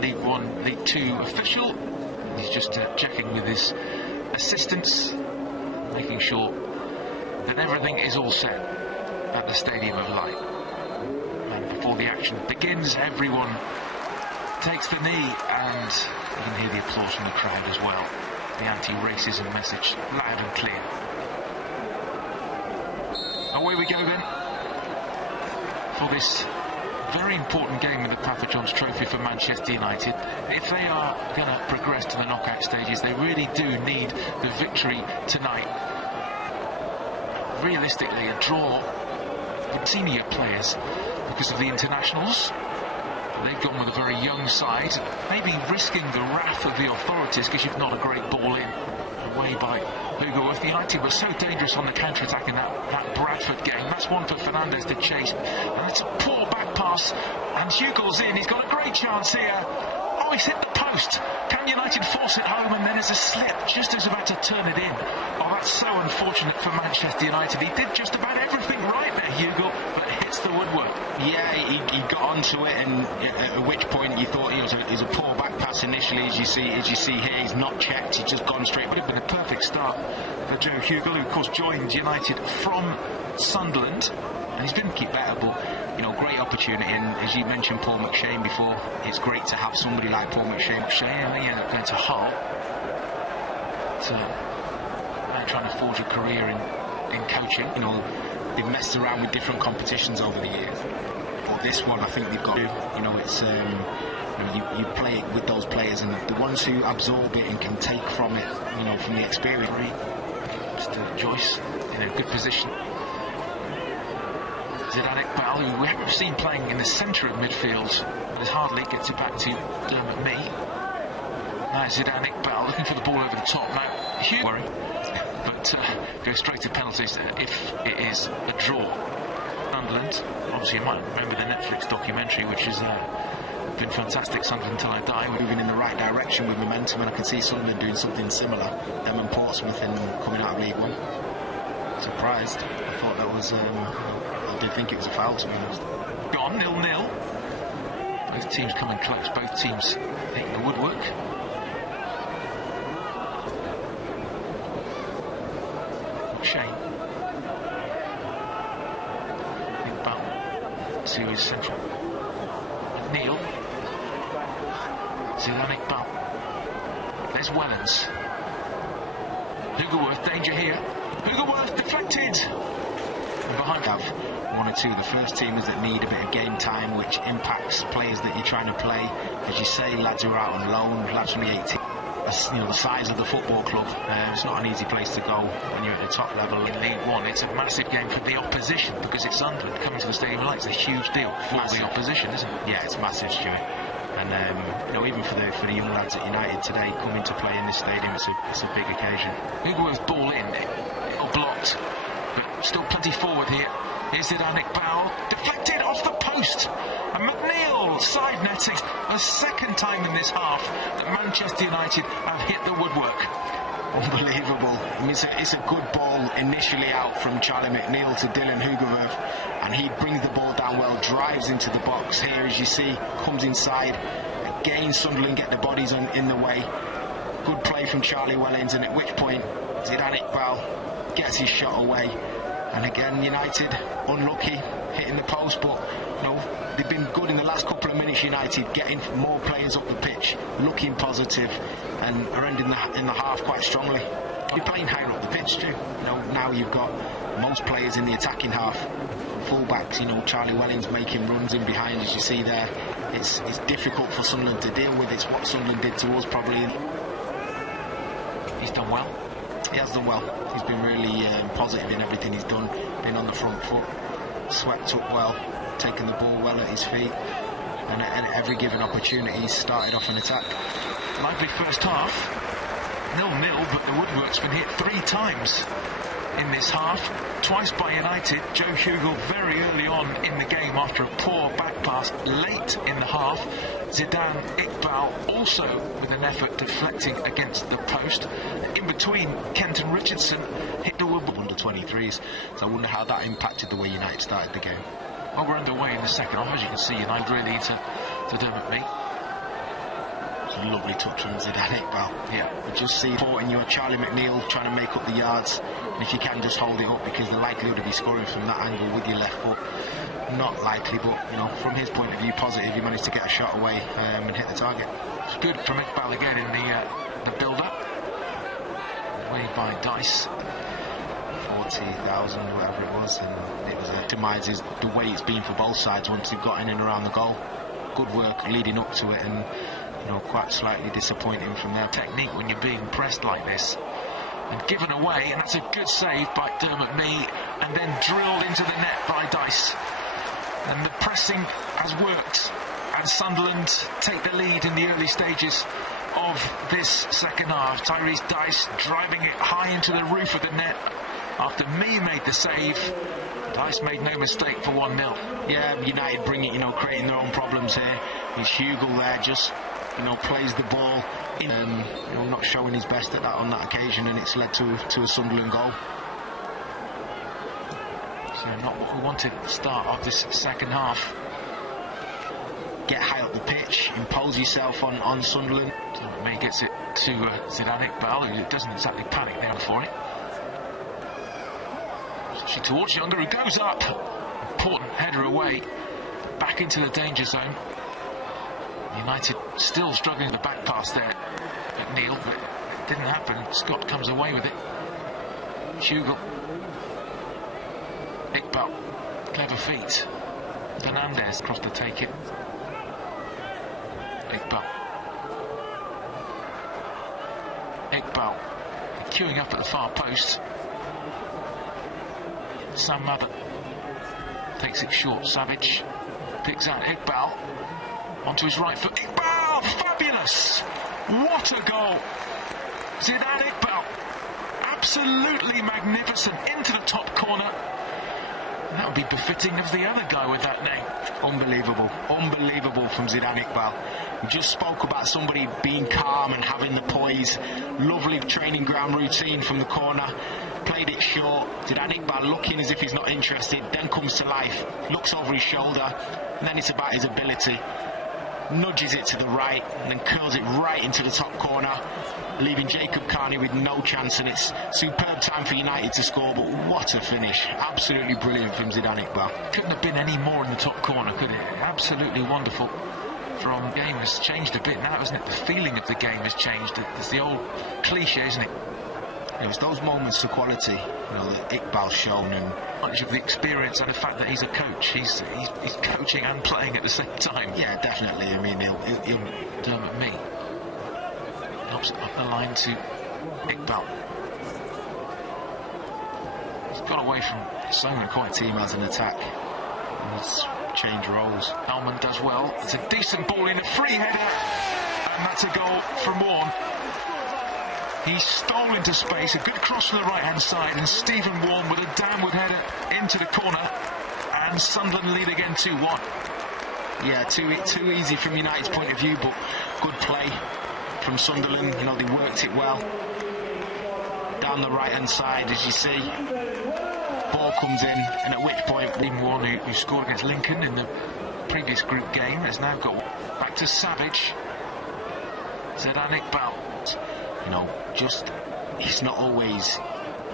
League One, League Two official. He's just checking with his assistants, making sure that everything is all set at the Stadium of Light. And before the action begins, everyone takes the knee, and you can hear the applause from the crowd as well. The anti-racism message loud and clear. Away we go then for this very important game in the Papa John's Trophy for Manchester United. If they are going to progress to the knockout stages, they really do need the victory tonight. Realistically, a draw with senior players because of the internationals. They've gone with a very young side, maybe risking the wrath of the authorities because you've not a great ball in. Away by Hugo Worth. United were so dangerous on the counter-attack in that Bradford game. That's one for Fernandes to chase. And it's a poor back pass. And Hugo's in. He's got a great chance here. Oh, he's hit the post. Can United force it home? And then there's a slip just as about to turn it in. Oh, that's so unfortunate for Manchester United. He did just about everything right there, Hugo, but hits the woodwork. Yeah, he got onto it, and at which point you thought it was a poor back pass initially, as you see here. He's not checked, he's just gone straight. Would have been a perfect start for Joe Hugo, who of course joined United from Sunderland, and he's been keep better, but great opportunity. And as you mentioned Paul McShane before, it's great to have somebody like Paul McShane. Going to Hull, trying to forge a career in coaching. They've messed around with different competitions over the years, but this one I think they've got to. It's you play it with those players, and the ones who absorb it and can take from it, from the experience. Mr. Joyce in a good position. Zidane Iqbal, who we haven't seen playing in the centre of midfield, but hardly gets it back to Dermot Mee. Now Zidane Iqbal looking for the ball over the top. Now, huge worry, but goes straight to penalties if it is a draw. Sunderland, obviously you might remember the Netflix documentary, which has been fantastic, Sunderland Until I Die. We're moving in the right direction with momentum, and I can see Sunderland doing something similar. Them and Portsmouth coming out of League One. Surprised. I thought that was, I did think it was a foul, to be honest. Gone, 0-0. Both teams coming close, both teams hitting the woodwork. Shane. Iqbal to his central. Neil. Zidane Iqbal. There's Wellens. Hugo Worth, danger here. Hugo Worth deflected. And behind have one or two of the first teamers that need a bit of game time, which impacts players that you're trying to play. As you say, lads who are out on loan, lads from the 18. The size of the football club, it's not an easy place to go when you're at the top level in League One. It's a massive game for the opposition because it's Sunderland coming to the Stadium of Light. It's a huge deal for the opposition, isn't it? Yeah, it's massive, Stuart. And even for the young lads at United today coming to play in this stadium, it's a big occasion. Hugo's ball in, blocked, but still plenty forward here. Here's Zidane Iqbal, deflected off the post, and McNeil side netting. A second time in this half that Manchester United have hit the woodwork. Unbelievable. I mean, it's a good ball initially out from Charlie McNeil to Dylan Hugoverf, and he brings the ball down well, drives into the box. Here, as you see, comes inside. Again, Sunderland get the bodies in the way. Good play from Charlie Wellens, and at which point Zidane Iqbal gets his shot away. And again, United unlucky, hitting the post, but they've been good in the last couple of minutes. United getting more players up the pitch, looking positive, and are ending in the half quite strongly. You're playing higher up the pitch too. Now you've got most players in the attacking half, fullbacks. Charlie Wellens making runs in behind, as you see there. It's difficult for Sunderland to deal with. It's what Sunderland did to us probably. He's done well. He has done well. He's been really positive in everything he's done. Been on the front foot, swept up well, taken the ball well at his feet, and at every given opportunity he's started off an attack. Lively first half, 0-0, but the woodwork's been hit 3 times in this half, twice by United. Joe Hugo very early on in the game after a poor back pass late in the half. Zidane Iqbal also with an effort deflecting against the post. In between, Kenton Richardson hit the woodwork. Under 23s, so I wonder how that impacted the way United started the game. Well, we're underway in the second half, as you can see. United really to Dermot Mee. Lovely touch from Zidane Iqbal. Yeah. You just see supporting your Charlie McNeil trying to make up the yards, and if you can just hold it up, because the likelihood of you scoring from that angle with your left foot, not likely, but you know, from his point of view, positive. You managed to get a shot away and hit the target. It's good from Iqbal again in the build-up. Way by Dice. 40,000, whatever it was, and it was optimises the way it's been for both sides once they've got in and around the goal. Good work leading up to it, and you know, quite slightly disappointing from their technique when you're being pressed like this and given away, and that's a good save by Dermot Mee, and then drilled into the net by Dice. And the pressing has worked, and Sunderland take the lead in the early stages of this second half. Tyrese Dice driving it high into the roof of the net after Mee made the save. Dice made no mistake for 1-0. Yeah, United bring it, you know, creating their own problems here. It's Hugill there, just, you know, plays the ball in, you know, not showing his best at that on that occasion, and it's led to a Sunderland goal. So not what we wanted at the start of this second half. Get high up the pitch, impose yourself on Sunderland. So Mee gets it to Zidane Iqbal, who doesn't exactly panic there for it. She towards Younger, who goes up. Important header away, back into the danger zone. United still struggling with the back pass there at Neil, but it didn't happen. Scott comes away with it. Hugill. Iqbal. Clever feet. Fernandez across to take it. Iqbal. Iqbal queuing up at the far post. Sam Mather takes it short. Savage picks out Iqbal onto his right foot. Iqbal! Fabulous! What a goal! Zidane Iqbal, absolutely magnificent, into the top corner. That would be befitting of the other guy with that name. Unbelievable, unbelievable from Zidane Iqbal. We just spoke about somebody being calm and having the poise. Lovely training ground routine from the corner. Played it short. Zidane Iqbal looking as if he's not interested, then comes to life, looks over his shoulder, and then it's about his ability. Nudges it to the right and then curls it right into the top corner, leaving Jacob Carney with no chance, and it's superb time for United to score, but what a finish. Absolutely brilliant from Zidane Iqbal. Couldn't have been any more in the top corner, could it? Absolutely wonderful. From game has changed a bit now, isn't it? The feeling of the game has changed. It's the old cliche, isn't it? It was those moments of quality, you know, that Iqbal's shown, and much of the experience and the fact that he's a coach. He's coaching and playing at the same time. Yeah, definitely. I mean, he'll Dermot Mee helps up the line to Iqbal. He's got away from Simon quite. Team has an attack. Let's change roles. Alman does well. It's a decent ball in, a free header, and that's a goal from Warne. He stole into space, a good cross from the right-hand side, and Stephen Warne with a downward header into the corner, and Sunderland lead again 2-1. Yeah, too easy from United's point of view, but good play from Sunderland. You know, they worked it well. Down the right-hand side, as you see. Ball comes in, and at which point... Warne, who scored against Lincoln in the previous group game, has now got back to Savage. Zidane Iqbal. You know, just, it's not always,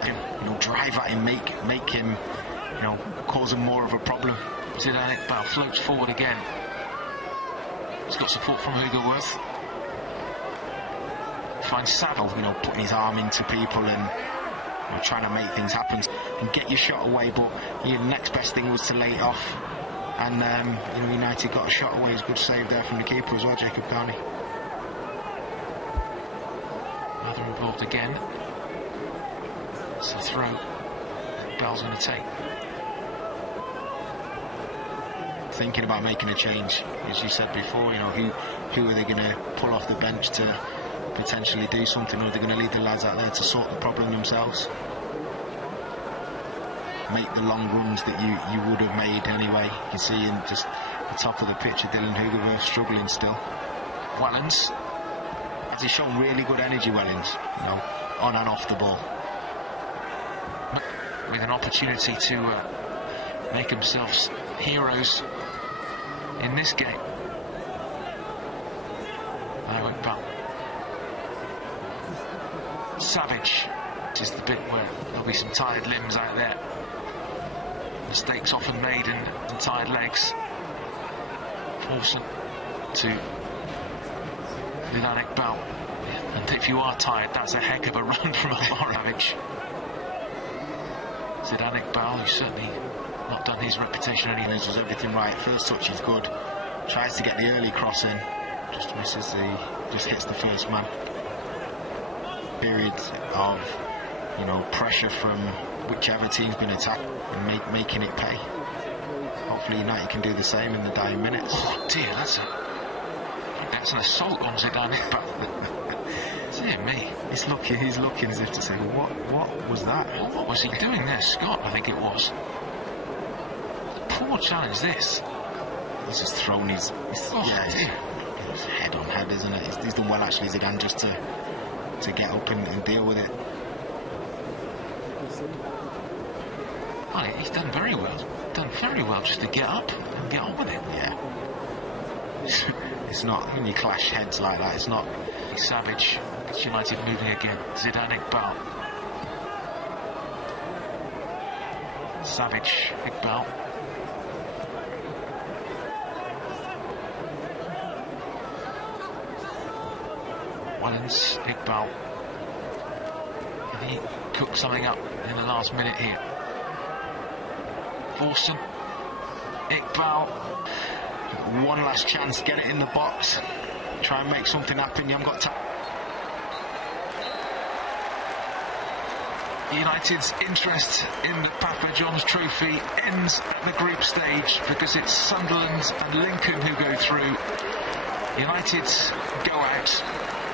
you know, drive at him, make him, you know, cause him more of a problem. Zidane Iqbal floats forward again. He's got support from Hugerworth. Finds Saddle, you know, putting his arm into people and, you know, trying to make things happen and get your shot away, but the next best thing was to lay it off. And, you know, United got a shot away. It's a good save there from the keeper as well, Jacob Carney. Involved again. It's a throw. Bell's going to take. Thinking about making a change, as you said before. You know, who are they going to pull off the bench to potentially do something, or are they going to leave the lads out there to sort the problem themselves? Make the long runs that you would have made anyway. You can see in just the top of the picture, Dylan Hugerworth struggling still. Wellens. He's shown really good energy, Wellens, you know, on and off the ball. With an opportunity to make themselves heroes in this game. Now Iqbal. Savage. This is the bit where there'll be some tired limbs out there. Mistakes often made in tired legs. Forcing to Zidane Iqbal. And if you are tired, that's a heck of a run from Savage. Zidane Iqbal, who's certainly not done his reputation any. Does everything right. First touch is good. Tries to get the early cross in. Just misses just hits the first man. Period of, pressure from whichever team's been attacked and making it pay. Hopefully United can do the same in the dying minutes. Oh dear, that's an assault on Zidane Iqbal. Dear me. He's looking as if to say, well, what was that? What was he doing there? Scott, I think it was. Poor challenge this. He's just thrown his head on head, isn't it? He's done well actually, Zidane, just to get up and deal with it. Oh, he's done very well. Done very well just to get up and get on with it. Yeah. It's not, when you clash heads like that, it's not. Savage. It's United moving again. Zidane Iqbal. Savage, Iqbal. Wallens, Iqbal. Can he cook something up in the last minute here? Forsen, Iqbal. One last chance, get it in the box. Try and make something happen. You haven't got time. United's interest in the Papa John's Trophy ends at the group stage because it's Sunderland and Lincoln who go through. United go out.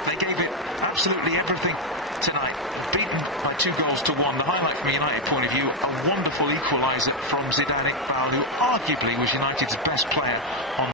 They gave it absolutely everything tonight, beaten by 2-1. The highlight from a United point of view, a wonderful equaliser from Zidane Iqbal, who arguably was United's best player on